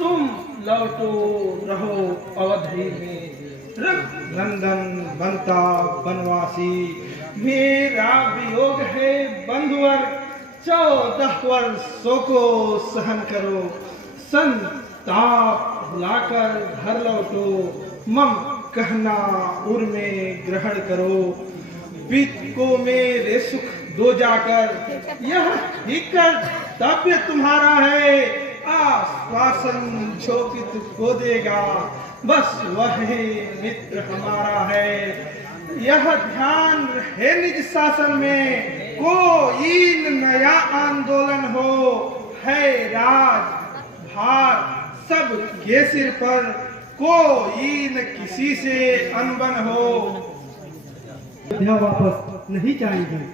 तुम लौटो रहो अवधि में, नंदन बनता बनवासी। मेरा वियोग है बंधुवर, 14 वर्षों को सहन करो। संताप भुलाकर घर लौटो, मम कहना उर में ग्रहण करो। बीत को मेरे सुख दो जाकर, यह ही कर्तव्य तुम्हारा है। आश्वासन जो कि तुझको देगा, बस वही मित्र हमारा है। यह ध्यान है निज शासन में, कोई नया आंदोलन हो। है राज भार सब के सिर पर, कोई न किसी से अनबन हो। अयोध्या वापस नहीं जाएंगे,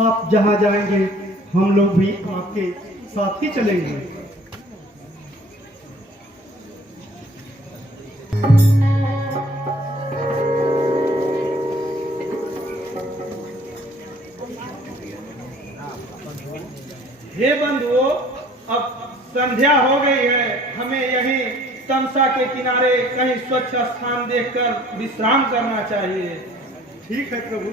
आप जहां जाएंगे हम लोग भी आपके साथ ही चलेंगे। हे बंधुओं, अब संध्या हो गई है, हमें यहीं तमसा के किनारे कहीं स्वच्छ स्थान देखकर विश्राम करना चाहिए। ठीक है प्रभु।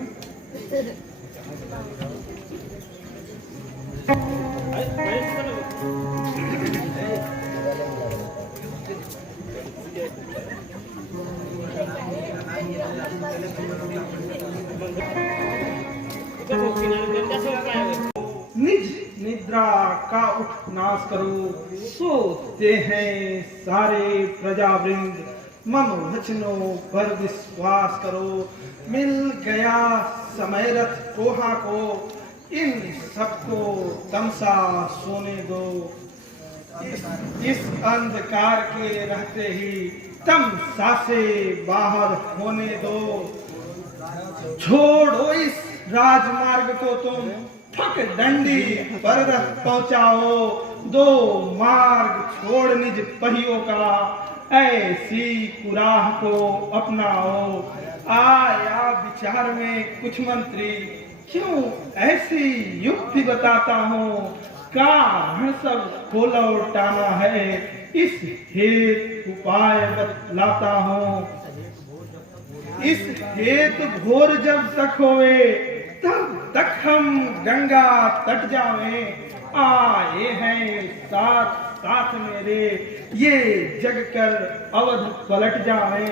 निज निद्रा का उठ नाश करो, सोते हैं सारे प्रजावृंद। मम वचनों पर विश्वास करो, मिल गया समय रथ कोहा को। इन सबको तमसा सोने दो, इस अंधकार के रहते ही तमसा से बाहर होने दो। छोड़ो इस राजमार्ग को तुम, ठक डंडी पर रथ पहुंचाओ। दो मार्ग छोड़ निज पहियों का, ऐसी कुराह को अपनाओ। आया विचार में कुछ मंत्री, क्यों ऐसी युक्ति बताता हूँ। कारण सब को लौटाना है, इस हेतु उपाय बतलाता हूँ। इस हेतु भोर जब तक होवे, तब तक हम गंगा तट जावे। आए हैं साथ साथ मेरे, ये जग कर अवध पलट जावे।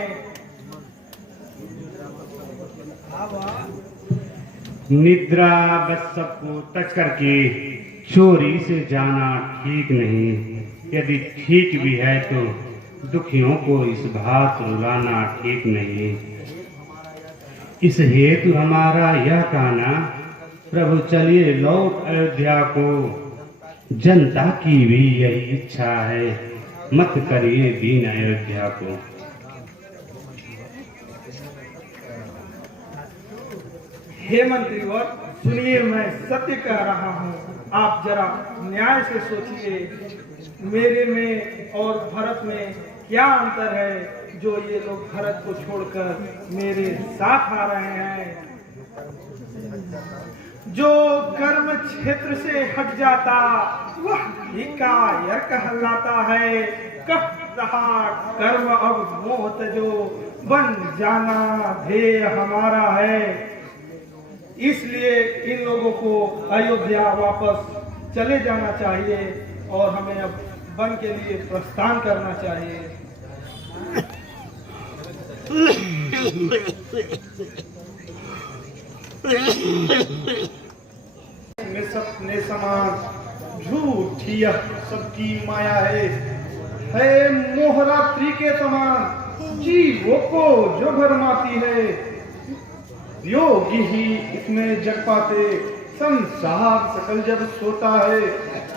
निद्रा बस सबको तज करके चोरी से जाना ठीक नहीं। यदि ठीक भी है तो दुखियों को इस भात रुलाना ठीक नहीं। इस हेतु हमारा यह कहना, प्रभु चलिए लौट अयोध्या को। जनता की भी यही इच्छा है, मत करिए दीन अयोध्या को। हे मंत्रीवर, सुनिए, मैं सत्य कह रहा हूँ। आप जरा न्याय से सोचिए, मेरे में और भरत में क्या अंतर है जो ये लोग भरत को छोड़कर मेरे साथ आ रहे हैं। जो कर्म क्षेत्र से हट जाता वह ही कायर कहलाता है। कह रहा कर्म अब मोह तजो, बन जाना ध्येय हमारा है। इसलिए इन लोगों को अयोध्या वापस चले जाना चाहिए और हमें अब वन के लिए प्रस्थान करना चाहिए। में समान झूठी यह सबकी माया है मोहरात्रि के समान जीवों को जो भरमाती है। योगी ही इसमें जग पाते, संसार सकल जब सोता है।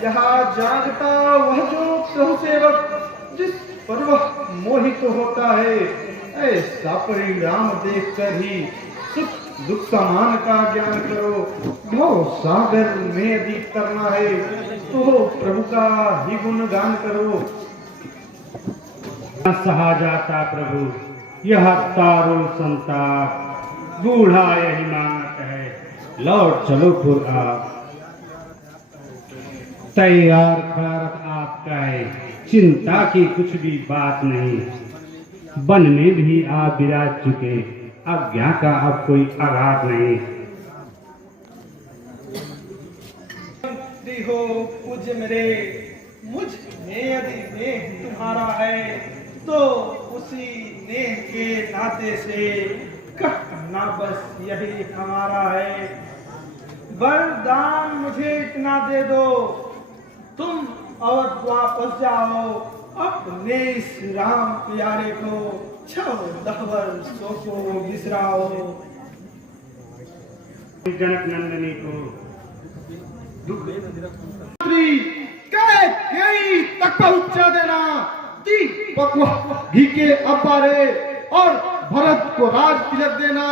यहाँ जागता वह जो प्रभु सेवक, जिस पर वह मोहित होता है। ऐसा परिणाम देखकर ही सुख दुख समान का ज्ञान करो। भव सागर में यदि करना है तो प्रभु का ही गुणगान करो। सहा जाता प्रभु यह तारुण संताप, बूढ़ा यही मांगत है लौट चलो पुर आप। तैयार खड़ा रथ आपका है, चिंता की कुछ भी बात नहीं। वन में भी आप विराज चुके, आज्ञा का अब कोई आघात नहीं। हो पूज्य मेरे, मुझ में यदि नेह तुम्हारा है तो उसी नेह के नाते से कहना बस यही हमारा है। वरदान मुझे इतना दे दो, तुम अवध वापस जाओ, अपने इस राम प्यारे को 14 वर्षों को बिसराओ। जनक नंदनी को तक पहुंचा देना, दीपक घी के अब्बारे और भरत को राज तिलक देना।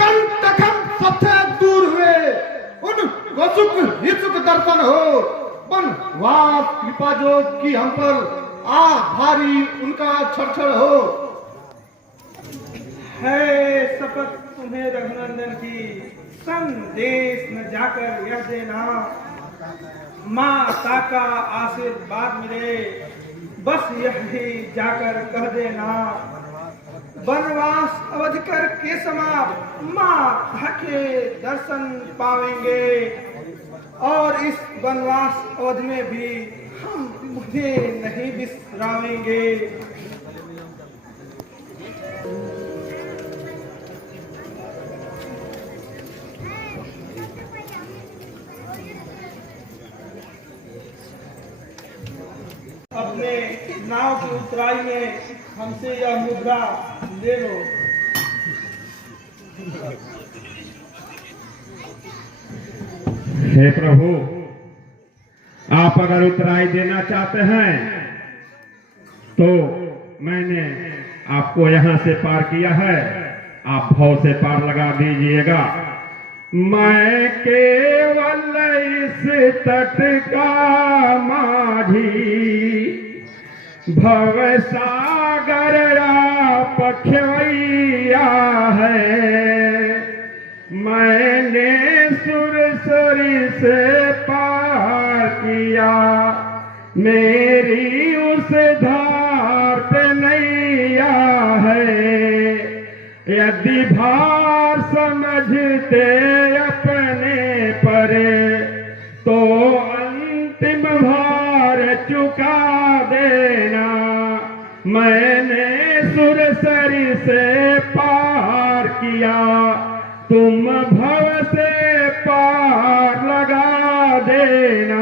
कंटक हम सबसे दूर हुए, उन सुख ही सुख दर्शन हो। वनवास कृपा जो की हम पर आ भारी उनका छड़ हो। है शपथ तुम्हें रघुनंदन की, संदेश न जाकर यह देना, माता का आशीर्वाद मिले, बस यही जाकर कह देना। वनवास अवध कर के समाप्त माता के दर्शन पावेंगे, और इस वनवास अवध में भी हम मुझे नहीं बिसरावेंगे। अपने नाव की उतराई में हमसे यह मुद्रा ले लो। हे प्रभु, आप अगर उतराई देना चाहते हैं तो मैंने आपको यहाँ से पार किया है, आप भाव से पार लगा दीजिएगा। मैं केवल इस तट का माझी, भव सागर पखवैया है। मैंने सुरसरी से पार किया, मेरी उस धार पे नैया है। यदि भार समझते अपने पर, तो अंतिम भार चुका देना। मैंने सुरसरी से पार किया, तुम भव से पार लगा देना।